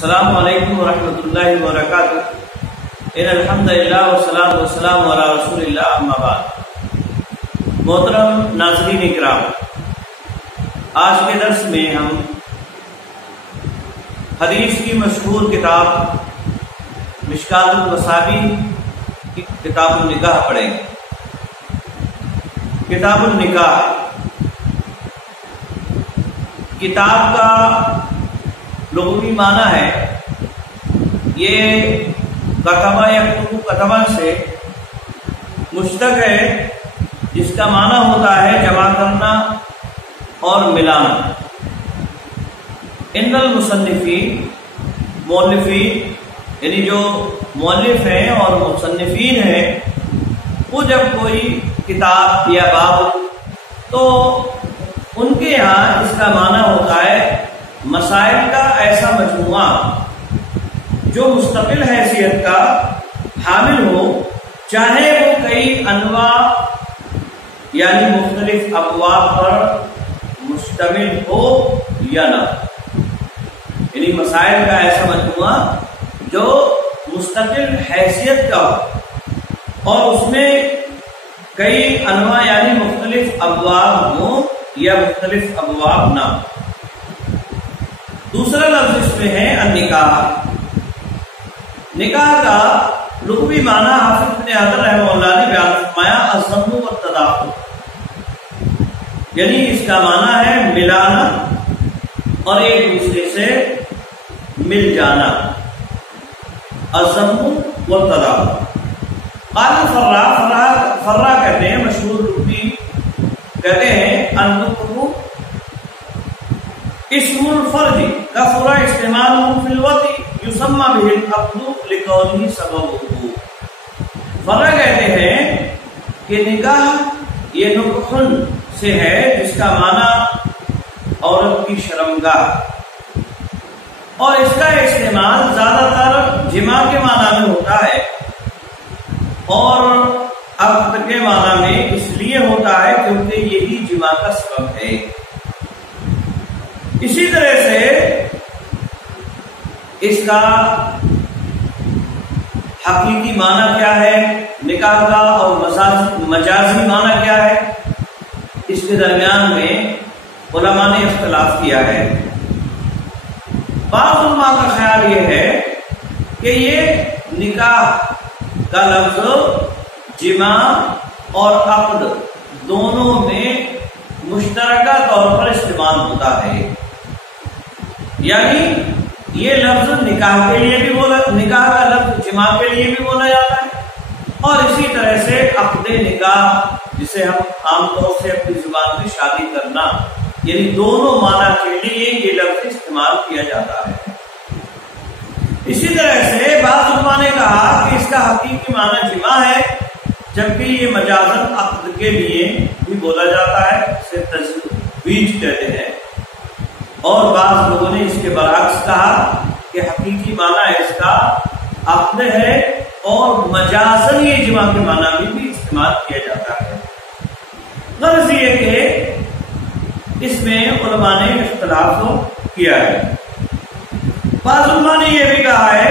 السلام علیکم ورحمۃ اللہ وبرکاتہ۔ ان الحمد للہ والصلاۃ والسلام علی رسول اللہ، اما بعد۔ محترم ناظرین اکرام، آج کے درس میں ہم حدیث کی مشہور کتاب مشکات المصابیح کی کتاب النکاح پڑھیں گے۔ کتاب النکاح کتاب کا لغوی معنی ہے، یہ کتبہ یکتب کتبہ سے مشتق ہے، جس کا معنی ہوتا ہے جمع کرنا اور ملانا۔ ان المصنفین، مؤلفین یعنی جو مؤلف ہیں اور مصنفین ہیں، وہ جب کوئی کتاب یا باب تو ان کے یہاں اس کا معنی ہوتا ہے مسائل کا ایسا مجموعہ جو مستقل حیثیت کا حامل ہو، چاہے وہ کئی انواع یعنی مختلف ابواب پر مشتمل ہو یا نہ، یعنی مسائل کا ایسا مجموعہ جو مستقل حیثیت کا ہو اور اس میں کئی انواع یعنی مختلف ابواب ہوں یا مختلف ابواب نہ۔ دوسرا لفظ اس میں ہے النکاح۔ نکاح کا لغوی معنی حافظ بن حجر رحمہ اللہ نے بیان فرمایا الضم والتداخل، یعنی اس کا معنی ہے ملانا اور ایک دوسرے سے مل جانا، الضم والتداخل۔ قال فرا کہتے ہیں، مشہور لغوی کہتے ہیں النکاح اسم الفرد کفر استعماله فی الوطی یسمى به العقد لکونه سببه۔ فرا کہتے ہیں کہ نکاح یہ نکحن سے ہے، جس کا معنی عورت کی شرمگاہ، اور اس کا استعمال زیادہ تر جماع کے معنی میں ہوتا ہے اور عقد کے معنی میں اس لیے ہوتا ہے کیونکہ یہی جماع کا سبب ہے۔ اسی طرح سے اس کا حقیقی معنی کیا ہے نکاح کا اور مجازی معنی کیا ہے، اس کے درمیان میں علماء نے اختلاف کیا ہے۔ بعض علماء کا خیال یہ ہے کہ یہ نکاح کا لفظ جماع اور عقد دونوں میں مشترکہ طور پر استعمال ہوتا ہے، یعنی یہ لفظ نکاح کے لیے بھی بولا، نکاح کا لفظ جماع کے لیے بھی بولا جاتا ہے، اور اسی طرح سے عقد نکاح جسے ہم عام طور سے اپنی زبان میں شادی کرنا، یعنی دونوں معنی کے لیے یہ لفظ استعمال کیا جاتا ہے۔ اسی طرح سے بعض علماء نے کہا کہ اس کا حقیقی معنی جماع ہے، جبکہ یہ مجازاً عقد کے لیے بھی بولا جاتا ہے، اسے تزویج کہتے ہیں، اور بعض لوگوں نے اس کے برعکس کہا کہ حقیقی معنی اس کا عقد ہے اور مجازاً یہ جماع کے معنی میں بھی استعمال کیا جاتا ہے۔ غرض یہ کہ اس میں علماء نے اختلاف کیا ہے۔ بعض علماء نے یہ بھی کہا ہے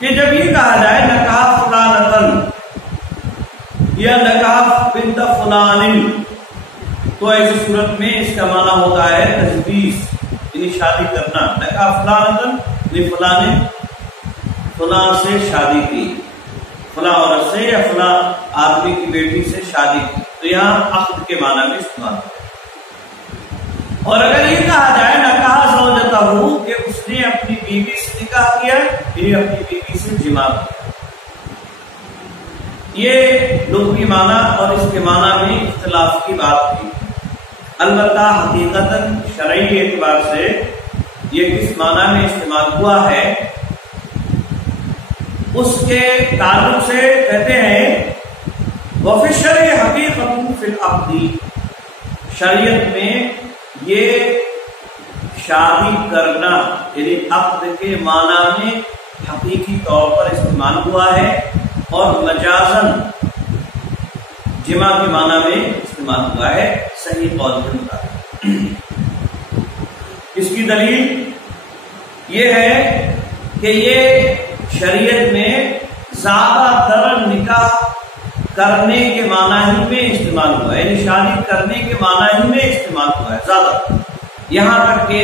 کہ جب یہ کہا جائے نکاح فلانتن یا نکاح بنت فلان، تو ایسی صورت میں اس کا معنی ہوتا ہے تجویز، یعنی شادی کرنا۔ نکاح فلانتن یعنی فلاں سے شادی کی، فلاں عورت سے یا فلاں آدمی کی بیٹی سے شادی کی، تو یہاں عقد کے معنی میں استعمال ہے۔ اور اگر یہ کہا جائے نکاح زوجتہ کہ اس نے اپنی بیوی سے نکاح کیا، یعنی اپنی بیوی سے جماع کیا، یہ لغوی معنی اور اس کے معنی میں اختلاف کی بات تھی۔ البتہ حقیقتاً شرعی اعتبار سے یہ کس معنی میں استعمال ہوا ہے اس کے تعلق سے کہتے ہیں وفی الشرع حقیقت فی العقد، شریعت میں یہ شادی کرنا یعنی عقد کے معنی میں حقیقی طور پر استعمال ہوا ہے اور مجازاً جماع کے معنی میں استعمال ہوا ہے، صحیح قول کے مطابق۔ اس کی دلیل یہ ہے کہ یہ شریعت میں زیادہ تر نکاح کرنے کے معنی ہی میں استعمال ہوا ہے، یعنی شادی کرنے کے معنی ہی میں استعمال ہوا ہے زیادہ. یہاں تک کہ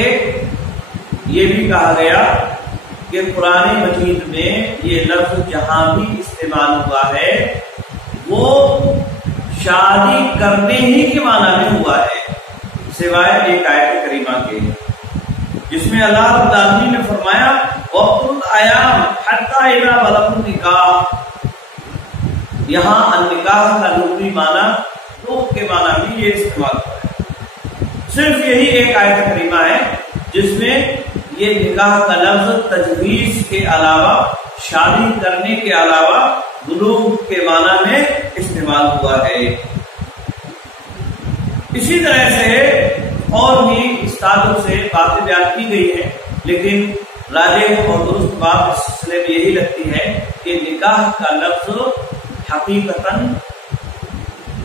یہ بھی کہا گیا کہ قرآن مجید میں یہ لفظ جہاں بھی استعمال ہوا ہے وہ شادی کرنے ہی کے معنی میں ہوا ہے، سوائے ایک آیت کریمہ کے جس میں اللہ رب العالمین نے فرمایا وَقْتُلْ أَيَامَ حَتَّى إِذَا بَلَغُوا النِّكَاحَ. یہاں النکاح کا لغوی معنی روک کے معنی بھی یہ استعمال ہوا ہے. صرف یہی ایک آیت کریمہ ہے جس میں یہ نکاح کا لفظ تجویز کے علاوہ، شادی کرنے کے علاوہ بلوغ کے معنی میں استعمال ہوا ہے. اسی طرح سے اور بھی استادوں سے باتیں بیان کی گئی ہیں، لیکن راجح اور درست بات اس سلسلے میں یہی لگتی ہے کہ نکاح کا لفظ حقیقتاً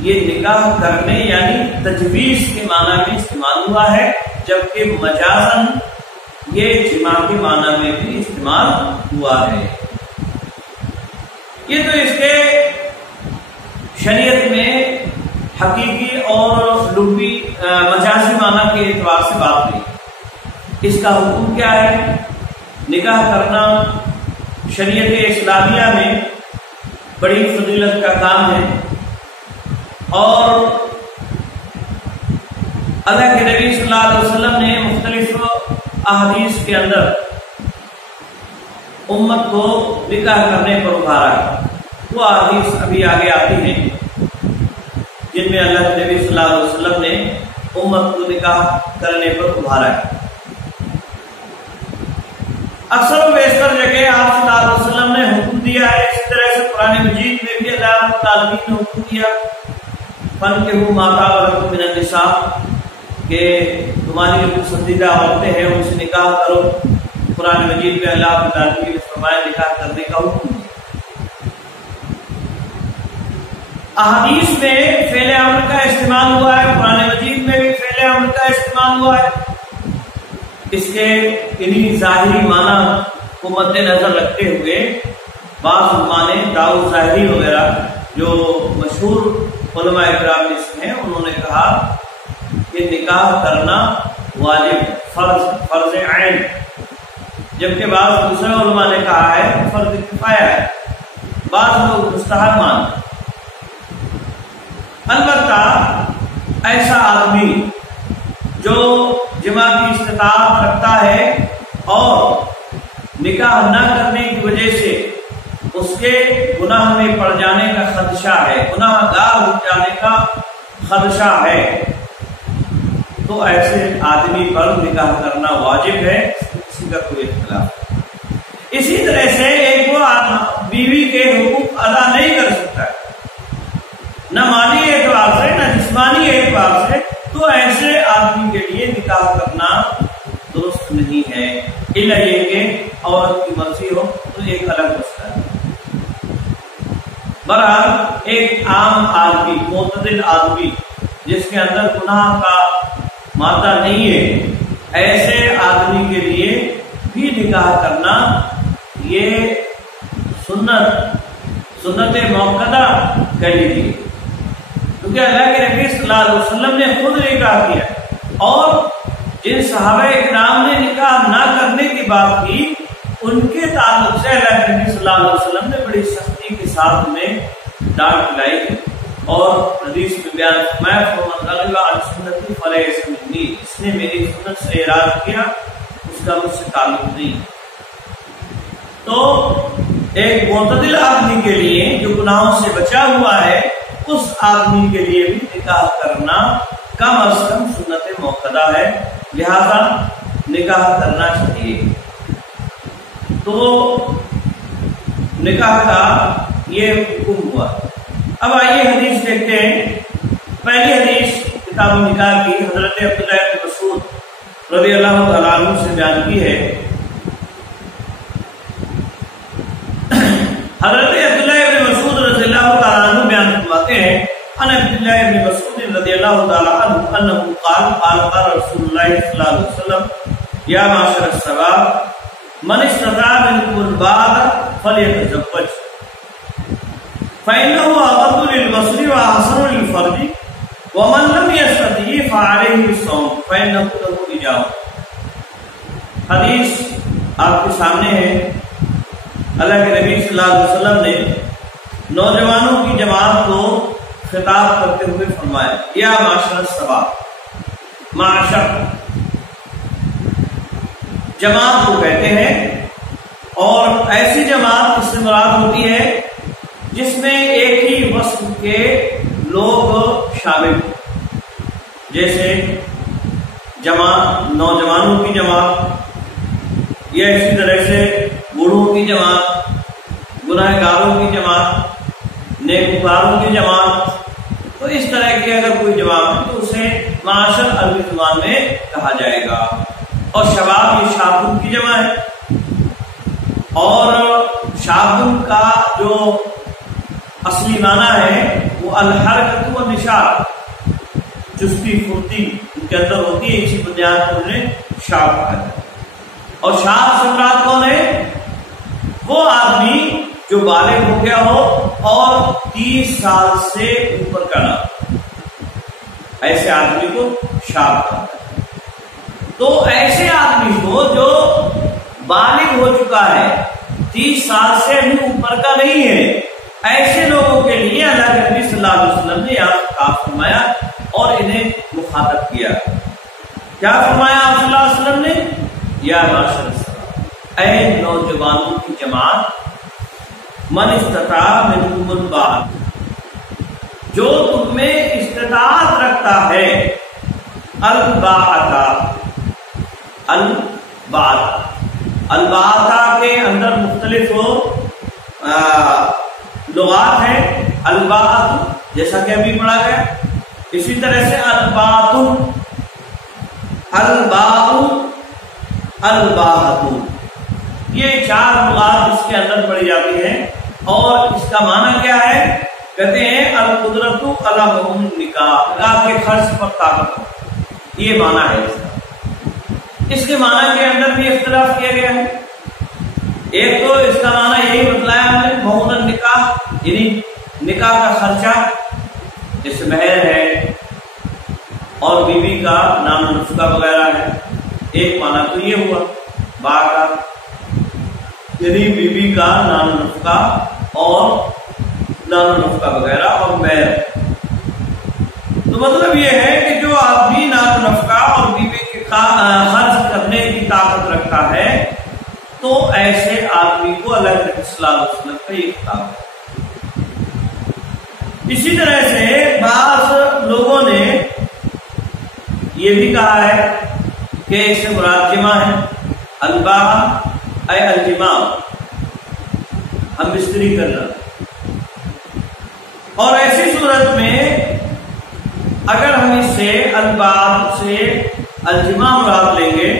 یہ نکاح کرنے یعنی تجویز کے معنی میں استعمال ہوا ہے، جبکہ مجازاً یہ جماع کے معنی میں بھی استعمال ہوا ہے. یہ تو اس کے شریعت میں حقیقی اور لغوی مجازی معنی کے اعتبار سے بات ہوئی. اس کا حکم کیا ہے؟ نکاح کرنا شریعت اسلامیہ میں بڑی فضیلت کا کام ہے، اور اللہ کے نبی صلی اللہ علیہ وسلم نے مختلف احادیث کے اندر امت کو نکاح کرنے پر ابھارا ہے. وہ احادیث ابھی آگے آتی ہیں جن میں اللہ کے نبی صلی اللہ علیہ وسلم نے امت کو نکاح کرنے پر ابھارا ہے. اکثر و بیشتر جگہ آپ صلی اللہ علیہ وسلم نے حکم دیا ہے. اس طرح سے قرآن مجید میں بھی اللہ تعالیٰ نے حکم دیا فَانْكِحُوا مَا طَابَ لَكُم مِّنَ النِّسَاءِ کہ تمہاری جو پسندیدہ عورتیں ہیں ان سے نکاح کرو. قرآن مجید میں اللہ تعالیٰ نے فرمایا نکاح کرنے کا حکم دیا. احادیث میں فعل امر کا استعمال ہوا ہے، قرآن مجید میں بھی فعل امر کا استعمال ہوا ہے. اس کے انہی ظاہری معنی کو مد نظر رکھتے ہوئے بعض معنی داؤد ظاہری وغیرہ جو مشہور علماء اکرام میں سے ہیں انہوں نے کہا کہ نکاح کرنا واجب فرض عین، جبکہ بعض دوسرے علماء نے کہا ہے فرض کفایہ ہے، بعض لوگ مستحب مانتے. البتہ ایسا آدمی جو جماع کی استطاعت رکھتا ہے اور نکاح نہ کرنے کی وجہ سے اس کے گناہ میں پڑ جانے کا خدشہ ہے، گناہ گار ہو جانے کا خدشہ ہے، تو ایسے آدمی پر نکاح کرنا واجب ہے، کسی کا کوئی اختلاف. اسی طرح سے ایک وہ بیوی کے حقوق ادا نہیں کر سکتا ہے نہ مالی اعتبار سے نہ جسمانی اعتبار سے، تو ایسے آدمی کے لیے نکاح کرنا درست نہیں ہے. الا یہ کہ عورت کی مرضی ہو تو ایک الگ مسئلہ ہے. بہرحال ایک عام آدمی، معتدل آدمی جس کے اندر گناہ کا مادہ نہیں ہے، ایسے آدمی کے لیے بھی نکاح کرنا یہ سنت موقدہ کہہ لیجیے، کیونکہ اللہ کے نبی صلی اللہ علیہ وسلم نے خود نکاح کیا، اور جن صحابہ اکرام نے نکاح نہ کرنے کی بات کی ان کے تعلق سے اللہ کے نبی صلی اللہ علیہ وسلم نے بڑی سختی کے ساتھ میں ڈانٹ لائی، اور حدیث میں بیان فرمایا فمن رغب عن سنتی فلیس منی، جس نے میری سنت سے اعراض کیا اس کا مجھ سے تعلق نہیں. تو ایک معتدل آدمی کے لیے جو گناہوں سے بچا ہوا ہے اس آدمی کے لیے بھی نکاح کرنا کم از کم سنت موقدہ ہے، لہذا نکاح کرنا چاہیے. تو نکاح کا یہ حکم ہوا. اب آئیے حدیث دیکھتے ہیں. پہلی حدیث کتاب نکاح کی حضرت عبداللہ بن مسعود رضی اللہ تعالیٰ عنہ سے بیان کی ہے. حضرت عبداللہ بن مسعود رضی اللہ تعالیٰ عنہ بیان فرماتے ہیں ان عبداللہ بن مسعود رضی اللہ تعالیٰ عنہ انه قال قال رسول اللہ صلی اللہ علیہ وسلم یا معاشر الشباب من استطاع منکم الباءۃ فلیتزوج فإنه أغض للبصر وأحسن للفرج ومن لم يستطع فعليه الصوم فإنه له وجاء۔ حدیث آپ کے سامنے ہے۔ اللہ کے نبی صلی اللہ علیہ وسلم نے نوجوانوں کی جماعت کو خطاب کرتے ہوئے فرمایا، یا معاشر الشباب، معاشر جماعت کو کہتے ہیں، اور ایسی جماعت اس سے مراد ہوتی ہے جس میں ایک ہی وصف کے لوگ شامل ہوں، جیسے جماعت نوجوانوں کی جماعت، یا اسی طرح سے بوڑھوں کی جماعت، گنہگاروں کی جماعت، نیکوکاروں کی جماعت۔ تو اس طرح کی اگر کوئی جماعت ہے تو اسے معاشر عربی زبان میں کہا جائے گا۔ اور شباب یہ شابن کی جمع ہے، اور شابن کا جو اصلی معنی ہے وہ الحرکت والنشاط، چستی پھرتی ان کے اندر ہوتی ہے، اسی بنیاد پر انہیں شاب کہا جاتا ہے۔ اور شاب سے مراد کون ہے؟ وہ آدمی جو بالغ ہو گیا ہو اور 30 سال سے اوپر کا نہ، ایسے آدمی کو شاب کہا جاتا ہے۔ تو ایسے آدمی کو جو بالغ ہو چکا ہے، 30 سال سے ابھی اوپر کا نہیں ہے، ایسے لوگوں کے لیے اللہ کے نبی صلی اللہ علیہ وسلم نے یہاں خطاب فرمایا اور انہیں مخاطب کیا۔ کیا فرمایا آپ صلی اللہ علیہ وسلم نے؟ یا معاشر الشباب، اے نوجوانوں کی جماعت، من استطاع منکم الباءۃ، جو تم میں استطاعت رکھتا ہے، الباءۃ، الباءۃ کے اندر مختلف لغات ہیں۔ الباءۃ جیسا کہ ابھی پڑھا گیا، اسی طرح سے الباءۃ، یہ 4 لغات اس کے اندر پڑھی جاتی ہیں۔ اور اس کا معنی کیا ہے؟ کہتے ہیں القدرت علی مؤن النکاح، نکاح کے خرچ پر طاقت، یہ معنی ہے اس کا۔ اس کے معنی کے اندر بھی اختلاف کیا گیا ہے۔ ایک تو اس کا معنی یہی بتلایا ہم نے، مؤن النکاح یعنی نکاح کا خرچہ، جیسے مہر ہے اور بیوی کا نان و نفقہ وغیرہ ہے۔ ایک معنی تو یہ ہوا با کا، یعنی بیوی کا نان و نفقہ اور نان و نفقہ وغیرہ اور مہر۔ تو مطلب یہ ہے کہ جو آدمی نان و نفقہ اور بیوی کے خرچ کرنے کی طاقت رکھتا ہے تو ایسے آدمی کو اللہ کے نبی صلی اللہ علیہ وسلم کا یہ خطاب ہے۔ اسی طرح سے بعض لوگوں نے یہ بھی کہا ہے کہ اس سے مراد جمع ہے، الباء اے الجماع، ہم بستری کرنا۔ اور ایسی صورت میں اگر ہم اس سے الباء سے الجماع مراد لیں گے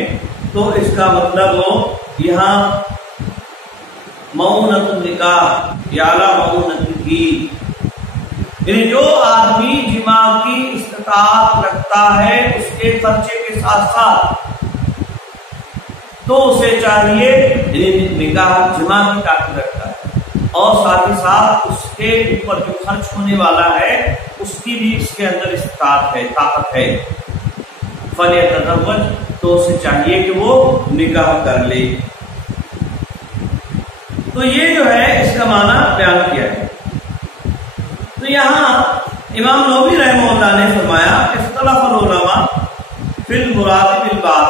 تو اس کا مطلب ہو یہاں مؤونۃ النکاح یا اعلیٰ مؤونۃ کی، یعنی جو آدمی جماع کی استطاعت رکھتا ہے اس کے خرچے کے ساتھ ساتھ، تو اسے چاہیے، یعنی نکاح جماع کی طاقت رکھتا ہے اور ساتھ ہی ساتھ اس کے اوپر جو خرچ ہونے والا ہے اس کی بھی اس کے اندر استطاعت ہے، طاقت ہے، فلیتزوج، تو اسے چاہیے کہ وہ نکاح کر لے۔ تو یہ جو ہے اس کا معنی بیان کیا ہے۔ تو یہاں امام نووی رحمہ اللہ نے فرمایا اختلاف العلماء فی المراد بالباء،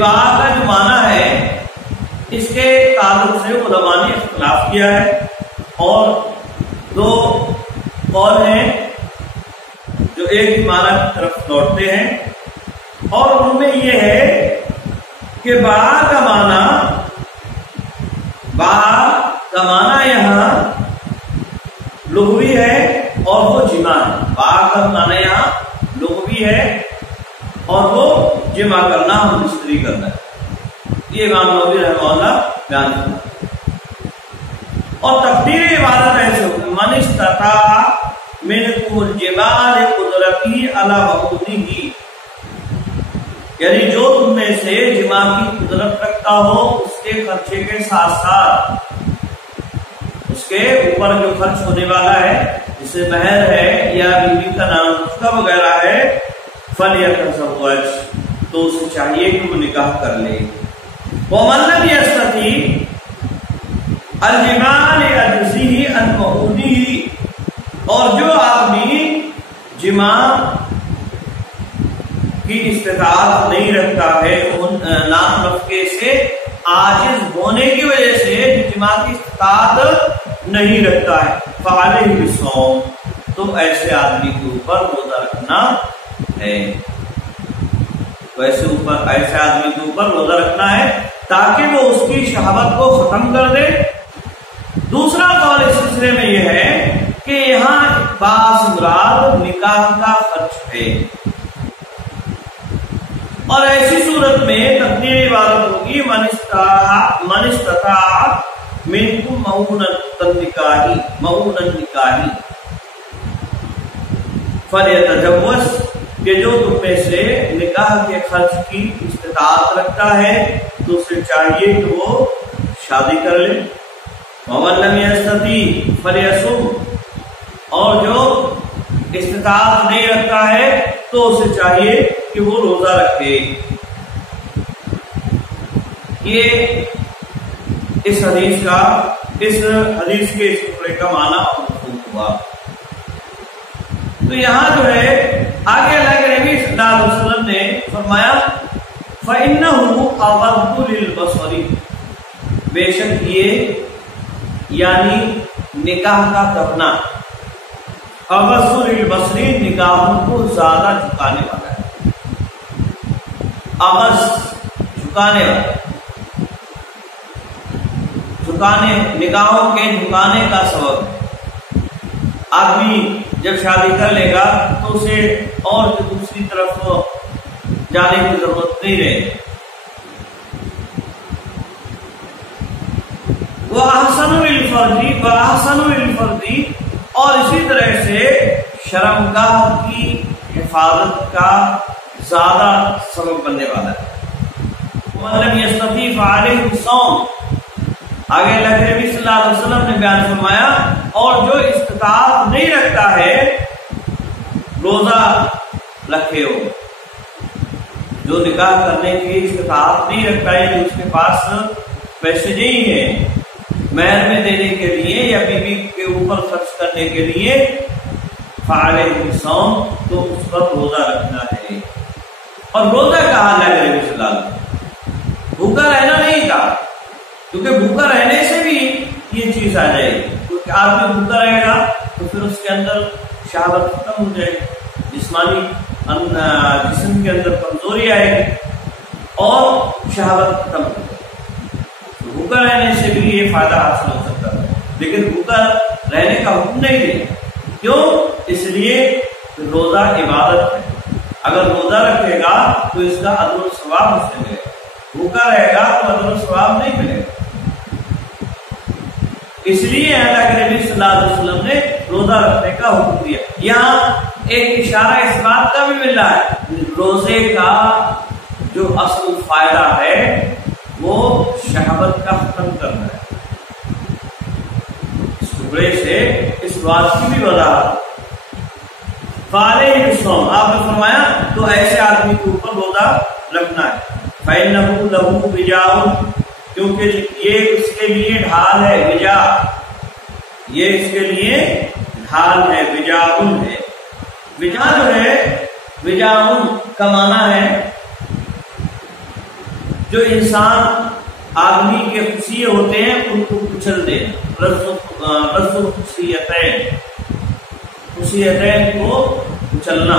باء کا جو معنی ہے اس کے تعلق سے علماء نے اختلاف کیا ہے، اور 2 قول ہیں جو ایک ہی معنی کی طرف لوٹتے ہیں، اور ان میں یہ ہے کہ باء کا معنی یہاں لغوی ہے اور وہ جمع ہے۔ باء کا معنی یہاں لغوی ہے اور وہ جمع کرنا، ہم بستری کرنا ہے۔ یہ امام نووی رحمہ اللہ بیان کرتا ہے۔ اور تقدیر عبادت ایسے ہوگی، من استطاع منکم الجماع لقدرتہ علی وقوعہ، یعنی جو تم میں سے جماع کی قدرت رکھتا ہو اس کے خرچے کے ساتھ ساتھ اس کے اوپر جو خرچ ہونے والا ہے جسے مہر ہے یا بیوی کا نام نسخہ وغیرہ ہے فلیتزوج تو اسے چاہیے کہ وہ نکاح کر لے. ومن لم یستطیع الجماع لعجزہ عن مؤونہ اور جو آدمی جماع کی استطاعت نہیں رکھتا ہے نام نفقے سے عاجز ہونے کی وجہ سے جماع کی استطاعت نہیں رکھتا ہے فعلیہ الصوم تو ایسے آدمی کے اوپر روزہ رکھنا ہے. ایسے آدمی کے اوپر روزہ رکھنا ہے تاکہ وہ اس کی شہوت کو ختم کر دے. دوسرا قول اس سلسلے میں یہ ہے کہ یہاں باس مراد نکاح کا خرچ ہے اور ایسی صورت میں تقدیر عبارت ہوگی من استطاع منکم مؤونۃ النکاح فلیتزوج کہ جو تم میں سے نکاح کے خرچ کی استطاعت رکھتا ہے تو اسے چاہیے کہ وہ شادی کر لے. ومن لم یستطیع فلیصم اور جو استطاعت نہیں رکھتا ہے تو اسے چاہیے کہ وہ روزہ رکھے. یہ اس حدیث کے اس ٹکڑے کا معنی اور مفہوم ہوا. تو یہاں جو ہے آگے اللہ کے نبی صلی اللہ علیہ وسلم نے فرمایا فَإِنَّهُ أَغَضُّ لِلْبَصَرِ بے شک یہ یعنی نکاح کا کرنا اغض للبصر نگاہوں کو زیادہ جھکانے والا ہے. اغض جھکانے والا نگاہوں کے جھکانے کا سبب ہے. آدمی جب شادی کر لے گا تو اسے اور دوسری طرف جانے کی ضرورت نہیں رہے. وَأَحْسَنُ لِلْفَرْدِ اور اسی طرح سے شرمگاہ کی حفاظت کا زیادہ سبب بننے والا ہے. وَمَن لَّمْ يَسْتَطِعْ فَعَلَيْهِ الصَّوْمُ آگے اللہ کے نبی صلی اللہ علیہ وسلم نے بیان فرمایا اور جو استطاعت نہیں رکھتا ہے روزہ رکھے ہو. جو نکاح کرنے کی استطاعت نہیں رکھتا ہے کہ اس کے پاس پیسے نہیں ہیں مہر میں دینے کے لیے یا بیوی کے اوپر خرچ کرنے کے لیے فعلیہ الصوم تو اس پر روزہ رکھنا ہے. اور روزہ کہا اللہ کے نبی صلی اللہ علیہ وسلم بھوکا رہنا نہیں کہا کیونکہ بھوکا رہنے سے بھی یہ چیز آ جائے گی. کیونکہ آدمی بھوکا رہے گا تو پھر اس کے اندر شہوت ختم ہو جائے گی جسمانی جسم کے اندر کمزوری آئے گی اور شہوت ختم ہو جائے گی. بھوکا رہنے سے بھی یہ فائدہ حاصل ہو سکتا ہے لیکن بھوکا رہنے کا حکم نہیں دیا. کیوں؟ اس لیے روزہ عبادت ہے. اگر روزہ رکھے گا تو اس کا اجر و ثواب اس سے ملے گا. بھوکا رہے گا تو اجر و ثواب نہیں ملے گا. اس لیے اللہ کے نبی صلی اللہ علیہ وسلم نے روزہ رکھنے کا حکم دیا. یہاں ایک اشارہ اس بات کا بھی مل رہا ہے روزے کا جو اصل فائدہ ہے وہ شہوت کا ختم کرنا ہے. اس ٹکڑے سے اس بات کی بھی وضاحت فعلیہ الصوم آپ نے فرمایا تو ایسے آدمی کے اوپر روزہ رکھنا ہے. فإنه له وجاء کیونکہ یہ اس کے لیے ڈھال ہے. وجا یہ اس کے لیے ڈھال ہے. وجاء ہے. وجا جو ہے وجاء کا معنی ہے جو انسان آدمی کے خوشی ہوتے ہیں ان کو کچل دے. رسو خوشیتین کو کچلنا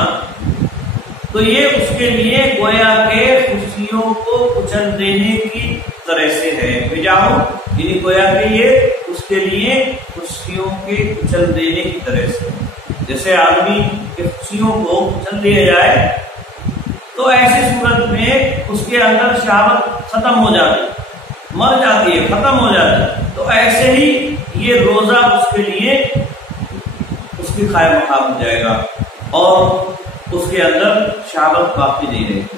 تو یہ اس کے لیے گویا کے خوشیوں کو کچل دینے کی طرح سے ہے. وجاؤ یعنی گویا کہ یہ اس کے لیے خوشیوں کے کچل دینے کی طرح سے. جیسے آدمی کے خوشیوں کو کچل دیا جائے تو ایسی صورت میں اس کے اندر شہوت ختم ہو جاتی مر جاتی ہے ختم ہو جاتی ہے. تو ایسے ہی یہ روزہ اس کے لیے اس کی قائم مقام ہو جائے گا اور اس کے اندر شہوت باقی نہیں رہے گی.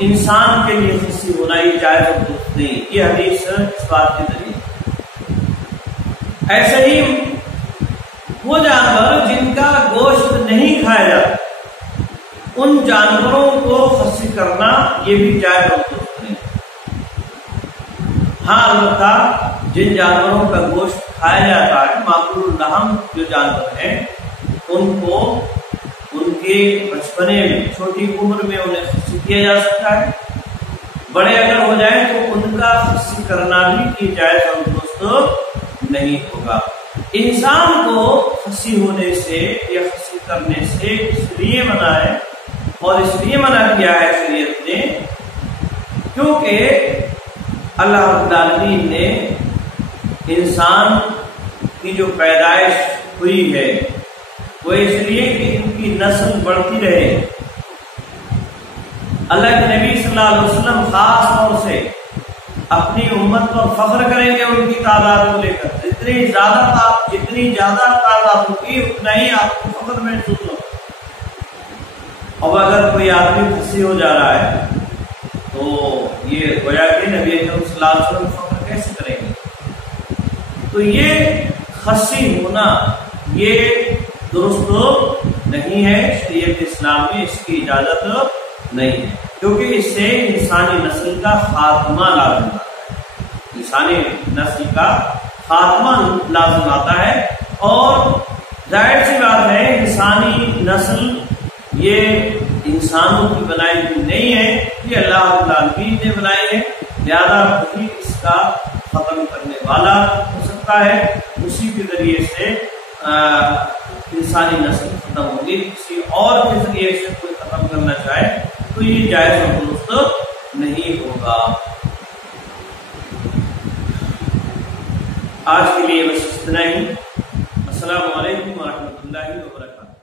انسان کے لیے خصی ہونا یہ جائز اور درست نہیں. یہ حدیث اس بات کی دلیل. ایسے ہی وہ جانور جن کا گوشت نہیں کھایا جاتا ان جانوروں کو خصی کرنا یہ بھی جائز اور درست نہیں. ہاں البتہ جن جانوروں کا گوشت کھایا جاتا ہے معقول اللحم جو جانور ہیں ان کو ان کے بچپنے میں چھوٹی عمر میں انہیں خصی کیا جا سکتا ہے. بڑے اگر ہو جائیں تو ان کا خصی کرنا بھی جائز اور درست نہیں ہوگا. انسان کو خصی ہونے سے یا خصی کرنے سے اس لیے منع ہے اور اس لیے منع کیا ہے شریعت نے کیونکہ اللہ رب العالمین نے انسان کی جو پیدائش ہوئی ہے وہ اس لیے کہ ان کی نسل بڑھتی رہے. اللہ کے نبی صلی اللہ علیہ وسلم خاص طور سے اپنی امت پر فخر کریں گے ان کی تعداد کو لے کر. جتنی زیادہ تعداد ہوگی اتنا ہی آپ کو فخر محسوس ہوگا. اب اگر کوئی آدمی خصی ہو جا رہا ہے تو یہ گویا کہ نبی اکرم صلی اللہ علیہ وسلم فخر کیسے کریں گے؟ تو یہ خصی ہونا یہ درست نہیں ہے. شریعت اسلام میں اس کی اجازت نہیں ہے کیونکہ اس سے انسانی نسل کا خاتمہ لازم آتا ہے. انسانی نسل کا خاتمہ لازم آتا ہے اور ظاہر سی بات ہے انسانی نسل یہ انسانوں کی بنائی ہوئی نہیں ہے, یہ اللہ رب العالمین نے بنائی ہے. لہذا وہی اس کا ختم کرنے والا ہو سکتا ہے. اسی کے ذریعے سے انسانی نسل ختم ہوگی. کسی اور کے ذریعے سے کوئی ختم کرنا چاہے تو یہ جائز اور درست نہیں ہوگا. آج کے لیے بس اتنا ہی. السلام علیکم ورحمۃ اللہ وبرکاتہ.